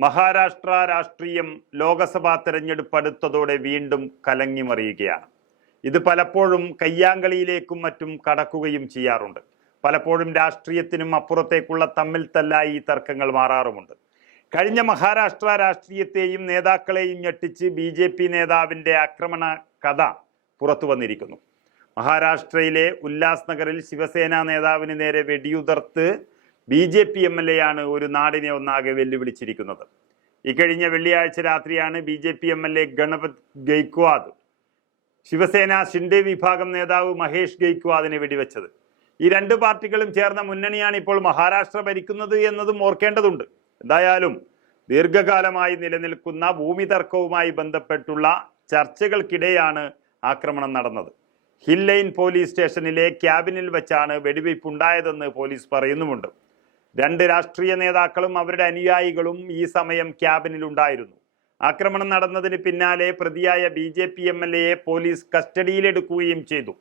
മഹാരാഷ്ട്ര രാഷ്ട്രീയം ലോകസഭാ തെരഞ്ഞെടുപ്പ് അടുത്തതോടെ വീണ്ടും കലങ്ങിമറിയുകയാണ്. ഇത് പലപ്പോഴും കയ്യാങ്കളിയിലേക്കും മറ്റും കടക്കുകയും ചെയ്യാറുണ്ട്. പലപ്പോഴും രാഷ്ട്രീയത്തിനും അപ്പുറത്തേക്കുള്ള തമ്മിൽ തല്ലായി ഈ തർക്കങ്ങൾ മാറാറുമുണ്ട്. കഴിഞ്ഞ മഹാരാഷ്ട്ര രാഷ്ട്രീയത്തെയും നേതാക്കളെയും ഞെട്ടിച്ച് ബി ജെ പി നേതാവിന്റെ ആക്രമണ കഥ പുറത്തു വന്നിരിക്കുന്നു. മഹാരാഷ്ട്രയിലെ ഉല്ലാസ് നഗറിൽ ശിവസേന നേതാവിന് നേരെ വെടിയുതിർത്ത് B J P M L A ആണ് ഒരു നാടിനെ ഒന്നാകെ വെല്ലുവിളിച്ചിരിക്കുന്നത്. ഇക്കഴിഞ്ഞ വെള്ളിയാഴ്ച രാത്രിയാണ് B J P M L A Ganpat Gaikwad Shivsena Shinde വിഭാഗം നേതാവ് മഹേഷ് ഗെയ്ക്വാദിനെ വെടിവെച്ചത്. ഈ രണ്ട് പാർട്ടികളും ചേർന്ന മുന്നണിയാണ് ഇപ്പോൾ മഹാരാഷ്ട്ര ഭരിക്കുന്നത് എന്നതും ഓർക്കേണ്ടതുണ്ട്. എന്തായാലും ദീർഘകാലമായി നിലനിൽക്കുന്ന ഭൂമി തർക്കവുമായി ബന്ധപ്പെട്ടുള്ള ചർച്ചകൾക്കിടെയാണ് ആക്രമണം നടന്നത്. ഹിൽ ലൈൻ പോലീസ് സ്റ്റേഷനിലെ ക്യാബിനിൽ വെച്ചാണ് വെടിവയ്പ് ഉണ്ടായതെന്ന് പോലീസ് പറയുന്നുമുണ്ട്. രണ്ട് രാഷ്ട്രീയ നേതാക്കളും അവരുടെ അനുയായികളും ഈ സമയം ക്യാബിനിൽ ഉണ്ടായിരുന്നു ആക്രമണം നടന്നതിന് പിന്നാലെ പ്രതിയായ B J P M L എയെ police കസ്റ്റഡിയിലെടുക്കുകയും ചെയ്തു.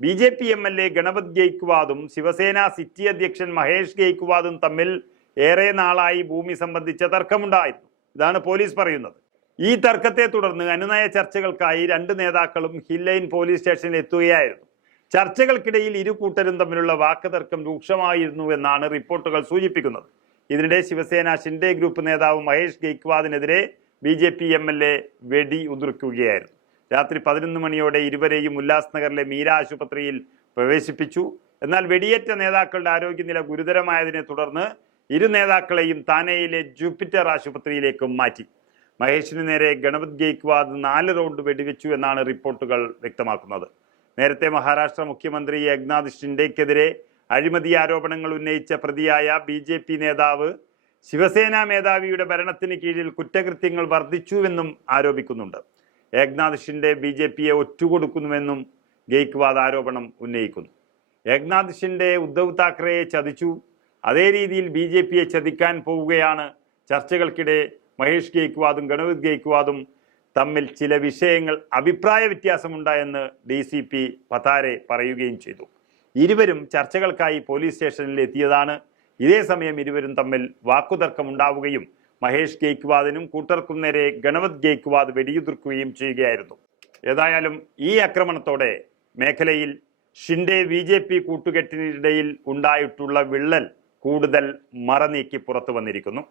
B J P M L A Ganpat ഗെയ്ക്വാദും Shivsena city അധ്യക്ഷൻ മഹേഷ് ഗെയ്ക്വാദും തമ്മിൽ ഏറെ നാളായി ഭൂമി സംബന്ധിച്ച തർക്കമുണ്ടായിരുന്നു. ഇതാണ് പോലീസ് പറയുന്നത്. ഈ തർക്കത്തെ തുടർന്ന് അനുനയ ചർച്ചകൾക്കായി രണ്ട് നേതാക്കളും ഹില്ലൈൻ പോലീസ് സ്റ്റേഷനിൽ എത്തുകയായിരുന്നു. ചർച്ചകൾക്കിടയിൽ ഇരു കൂട്ടരും തമ്മിലുള്ള വാക്കുതർക്കം രൂക്ഷമായിരുന്നു എന്നാണ് റിപ്പോർട്ടുകൾ സൂചിപ്പിക്കുന്നത്. ഇതിനിടെ ശിവസേന ഷിൻഡെ ഗ്രൂപ്പ് നേതാവ് Mahesh ഗെയ്ക്വാദിനെതിരെ B J P M L A വെടി ഉതിർക്കുകയായിരുന്നു. രാത്രി പതിനൊന്ന് മണിയോടെ ഇരുവരെയും ഉല്ലാസ് നഗറിലെ മീര ആശുപത്രിയിൽ പ്രവേശിപ്പിച്ചു. എന്നാൽ വെടിയേറ്റ നേതാക്കളുടെ ആരോഗ്യനില ഗുരുതരമായതിനെ തുടർന്ന് ഇരു നേതാക്കളെയും താനെയിലെ ജൂപ്പിറ്റർ ആശുപത്രിയിലേക്കും മാറ്റി. മഹേഷിന് നേരെ ഗണപത് ഗെയ്ക്വാദ് നാല് റൗണ്ട് വെടിവെച്ചു എന്നാണ് റിപ്പോർട്ടുകൾ വ്യക്തമാക്കുന്നത്. നേരത്തെ മഹാരാഷ്ട്ര മുഖ്യമന്ത്രി ഏക്നാഥ് ഷിൻഡെക്കെതിരെ അഴിമതി ആരോപണങ്ങൾ ഉന്നയിച്ച പ്രതിയായ ബി ജെ പി നേതാവ് ശിവസേന മേധാവിയുടെ ഭരണത്തിന് കീഴിൽ കുറ്റകൃത്യങ്ങൾ വർദ്ധിച്ചുവെന്നും ആരോപിക്കുന്നുണ്ട്. ഏക്നാഥ് ഷിൻഡെ ബി ജെ പിയെ ഒറ്റുകൊടുക്കുന്നുവെന്നും ഗെയ്ക്വാദ് ആരോപണം ഉന്നയിക്കുന്നു. ഏക്നാഥ് ഷിൻഡെ ഉദ്ധവ് താക്കറെയെ ചതിച്ചു. അതേ രീതിയിൽ ബി ജെ പിയെ ചതിക്കാൻ പോവുകയാണ് ചർച്ചകൾക്കിടെ മഹേഷ് ഗെയ്ക്വാദും ഗണവിത് ഗെയ്ക്വാദും തമ്മിൽ ചില വിഷയങ്ങൾ അഭിപ്രായ വ്യത്യാസമുണ്ടായെന്ന് ഡി സി പി പതാരെ പറയുകയും ചെയ്തു. ഇരുവരും ചർച്ചകൾക്കായി പോലീസ് സ്റ്റേഷനിൽ എത്തിയതാണ്. ഇതേ സമയം ഇരുവരും തമ്മിൽ വാക്കുതർക്കമുണ്ടാവുകയും മഹേഷ് ഗെയ്ക്വാദിനും കൂട്ടർക്കും നേരെ ഗണപത് ഗെയ്ക്വാദ് വെടിയുതിർക്കുകയും ചെയ്യുകയായിരുന്നു. ഏതായാലും ഈ ആക്രമണത്തോടെ മേഖലയിൽ ഷിൻഡെ ബി ജെ പി കൂട്ടുകെട്ടിനിടയിൽ ഉണ്ടായിട്ടുള്ള വിള്ളൽ കൂടുതൽ മറനീക്കി പുറത്തു വന്നിരിക്കുന്നു.